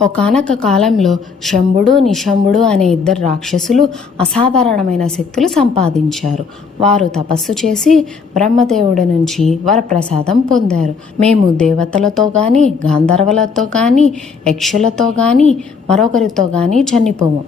ఒకానొక కాలంలో శంభుడు, నిశంభుడు అనే ఇద్దరు రాక్షసులు అసాధారణమైన శక్తులు సంపాదించారు. వారు తపస్సు చేసి బ్రహ్మదేవుడి నుంచి వరప్రసాదం పొందారు. మేము దేవతలతో కానీ, గాంధర్వులతో కానీ, యక్షులతో కానీ, మరొకరితో కానీ చనిపోము.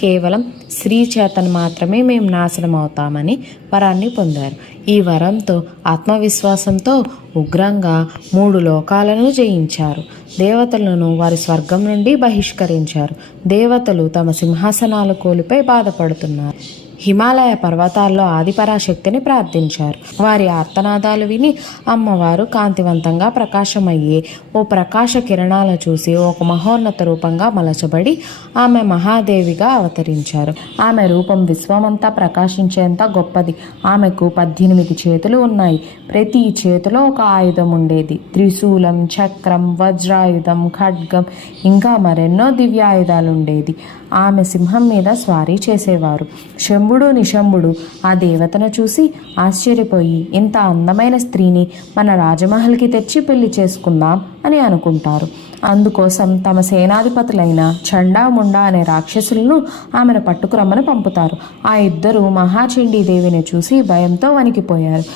కేవలం స్త్రీ చేతను మాత్రమే మేము నాశనం అవుతామని వరాన్ని పొందారు. ఈ వరంతో ఆత్మవిశ్వాసంతో ఉగ్రంగా 3 లోకాలను జయించారు. దేవతలను వారి స్వర్గం నుండి బహిష్కరించారు. దేవతలు తమ సింహాసనాలు కోల్పోయి బాధపడుతున్నారు. హిమాలయ పర్వతాల్లో ఆదిపరాశక్తిని ప్రార్థించారు. వారి ఆర్తనాదాలు విని అమ్మవారు కాంతివంతంగా ప్రకాశమయ్యే ఓ ప్రకాశ కిరణాలను చూసి ఒక మహోన్నత రూపంగా మలచబడి ఆమె మహాదేవిగా అవతరించారు. ఆమె రూపం విశ్వమంతా ప్రకాశించేంత గొప్పది. ఆమెకు 18 చేతులు ఉన్నాయి. ప్రతి చేతిలో ఒక ఆయుధం ఉండేది. త్రిశూలం, చక్రం, వజ్రాయుధం, ఖడ్గం, ఇంకా మరెన్నో దివ్యాయుధాలు ఉండేది. ఆమె సింహం మీద స్వారీ చేసేవారు. శంభుడు, నిశంభుడు ఆ దేవతను చూసి ఆశ్చర్యపోయి, ఇంత అందమైన స్త్రీని మన రాజమహల్కి తెచ్చి పెళ్లి చేసుకుందాం అని అనుకుంటారు. అందుకోసం తమ సేనాధిపతులైన చండా, ముండా అనే రాక్షసులను ఆమెను పట్టుకురమ్మని పంపుతారు. ఆ ఇద్దరు మహాచండీదేవిని చూసి భయంతో వణికిపోయారు.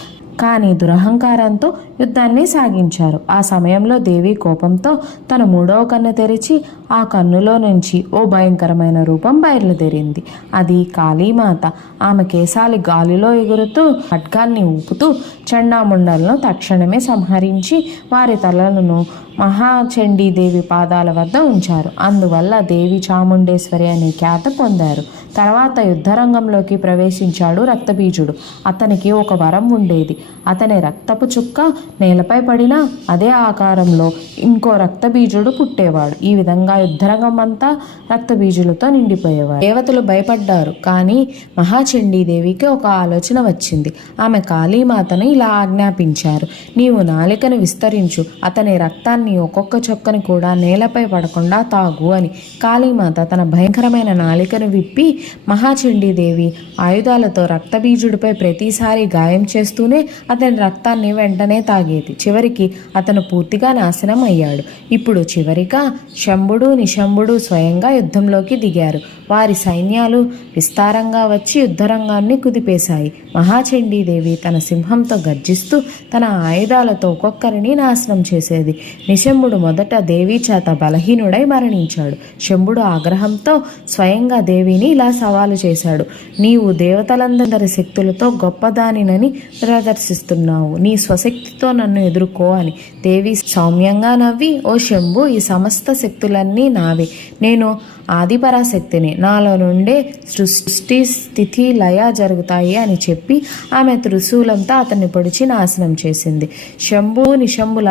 కానీ దురహంకారంతో యుద్ధాన్ని సాగించారు. ఆ సమయంలో దేవి కోపంతో తన 3వ కన్ను తెరిచి ఆ కన్నులో నుంచి ఓ భయంకరమైన రూపం బయలుదేరింది. అది కాళీమాత. ఆమె కేశాలి గాలిలో ఎగురుతూ ఖడ్గాన్ని ఊపుతూ చండాముండలను తక్షణమే సంహరించి వారి తలలను మహాచండీదేవి పాదాల వద్ద ఉంచారు. అందువల్ల దేవి చాముండేశ్వరి అనే ఖ్యాతి పొందారు. తర్వాత యుద్ధరంగంలోకి ప్రవేశించాడు రక్తబీజుడు. అతనికి ఒక వరం ఉండేది. అతని రక్తపు చుక్క నేలపై పడినా అదే ఆకారంలో ఇంకో రక్తబీజుడు పుట్టేవాడు. ఈ విధంగా యుద్ధరంగం అంతా రక్తబీజులతో నిండిపోయేవాడు. దేవతలు భయపడ్డారు. కానీ మహాచండీదేవికి ఒక ఆలోచన వచ్చింది. ఆమె కాళీమాతను ఇలా ఆజ్ఞాపించారు: నీవు నాలికను విస్తరించు, అతని రక్తాన్ని ఒక్కొక్క చొక్కని కూడా నేలపై పడకుండా తాగు అని. కాళీమాత తన భయంకరమైన నాలికను విప్పి మహాచండీదేవి ఆయుధాలతో రక్తబీజుడిపై ప్రతిసారి గాయం చేస్తూనే అతని రక్తాన్ని వెంటనే తాగేది. చివరికి అతను పూర్తిగా నాశనం అయ్యాడు. ఇప్పుడు చివరిగా శంభుడు, నిశంభుడు స్వయంగా యుద్ధంలోకి దిగారు. వారి సైన్యాలు విస్తారంగా వచ్చి యుద్ధరంగాన్ని కుదిపేశాయి. మహాచండీదేవి తన సింహంతో గర్జిస్తూ తన ఆయుధాలతో ఒక్కొక్కరిని నాశనం చేసేది. నిశంభుడు మొదట దేవి చేత బలహీనుడై మరణించాడు. శంభుడు ఆగ్రహంతో స్వయంగా దేవిని ఇలా సవాలు చేశాడు: నీవు దేవతలందరి శక్తులతో గొప్పదానినని ప్రదర్శిస్తున్నావు. నీ స్వశక్తితో నన్ను ఎదుర్కో అని. దేవి సౌమ్యంగా నవ్వి, ఓ శంభు, ఈ సమస్త శక్తులన్నీ నావే. నేను ఆదిపరాశక్తిని. నాలో నుండే సృష్టి, స్థితి, లయ జరుగుతాయి అని చెప్పి ఆమె త్రిశూలంతో అతన్ని పొడిచి నాశనం చేసింది. శంభు, నిశంభుల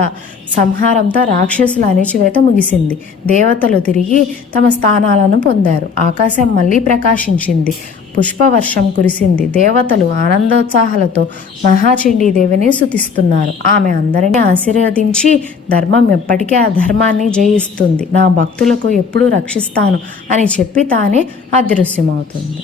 సంహారంతో రాక్షసుల అణిచివేత ముగిసింది. దేవతలు తిరిగి తమ స్థానాలను పొందారు. ఆకాశం మళ్ళీ ప్రకాశించింది. పుష్పవర్షం కురిసింది. దేవతలు ఆనందోత్సాహాలతో మహాచండీదేవిని స్తుతిస్తున్నారు. ఆమె అందరినీ ఆశీర్వదించి, ధర్మం ఎప్పటికీ అధర్మాన్ని జయిస్తుంది, నా భక్తులకు ఎప్పుడూ రక్షిస్తాను అని చెప్పి తానే అదృశ్యమవుతుంది.